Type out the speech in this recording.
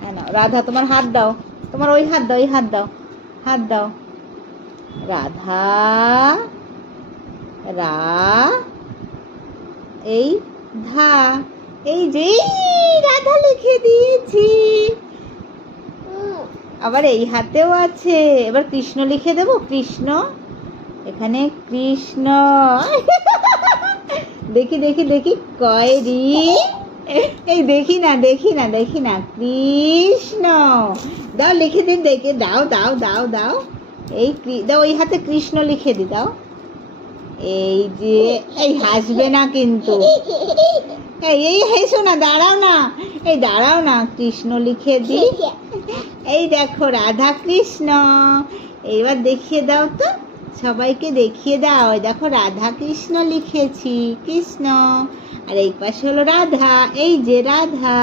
হ্যাঁ নাও রাধা, তোমার হাত দাও, তোমার ওই হাত দাও, এই হাত দাও, হাত দাও। রাধা, রা, এই ধা, এই যে রাধা লিখে দিয়েছি। আবার এই হাতেও আছে। এবার কৃষ্ণ লিখে দেবো, কৃষ্ণ, এখানে কৃষ্ণ। দেখি দেখি দেখি কয়রি, এই দেখি না দেখি না দেখি না, কৃষ্ণ। দাও লিখে দিন, দেখে দাও দাও দাও দাও। এই দাও, ওই হাতে কৃষ্ণ লিখে দি, দাও। এই যে, এই হাসবে না কিন্তু, এই এই হেসো না, দাঁড়াও না, এই দাঁড়াও না, কৃষ্ণ লিখে দি। এই দেখো রাধা কৃষ্ণ। এইবার দেখিয়ে দাও তো, সবাইকে দেখিয়ে দাও, এই দেখো রাধা কৃষ্ণ লিখেছি, কৃষ্ণ। আর এই পাশে হলো রাধা, এই যে রাধা।